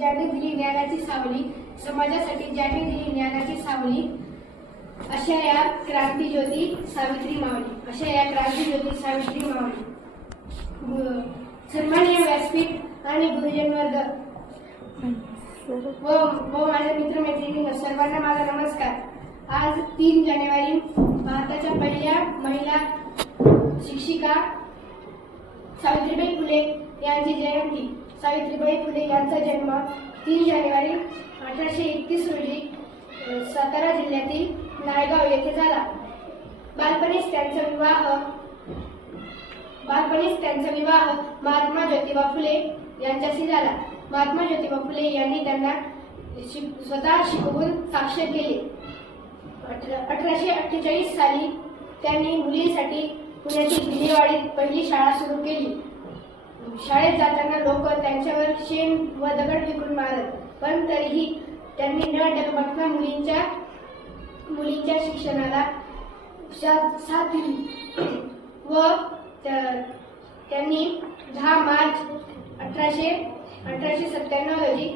ज्यांनी दिली ज्ञानाची सावली, समाजासाठी ज्यांनी दिली ज्ञानाची सावली, अशा या क्रांतिज्योती सावित्री मावली, अशा या क्रांतिज्योती सावित्री मावली. सन्माननीय व्यासपीठ आणि गुरुजन वर्ग व माझ्या मित्रमैत्रिणींना सर्वांना माझा नमस्कार. आज 3 जानेवारी भारताच्या पहिल्या महिला शिक्षिका सावित्रीबाई फुले यांची जयंती. सावित्रीबाई फुले यांचा जन्म 3 जानेवारी 1831 रोजी सातारा जिल्ह्यातील नायगाव येथे झाला. बालपणीच त्यांचा विवाह महात्मा ज्योतिबा फुले यांच्याशी झाला. महात्मा ज्योतिबा फुले यांनी त्यांना स्वतः शिकवून साक्षर केले. 1848 साली त्यांनी मुलींसाठी पुण्यातील भिलेवाडीत पहिली शाळा सुरू केली. शाळेत जाताना लोक त्यांच्यावर शेण व दगड फेकून मारत, पण तरीही त्यांनी न डगमगता मुलींच्या शिक्षणाला साथ दिली व त्यांनी 10 मार्च 1897 रोजी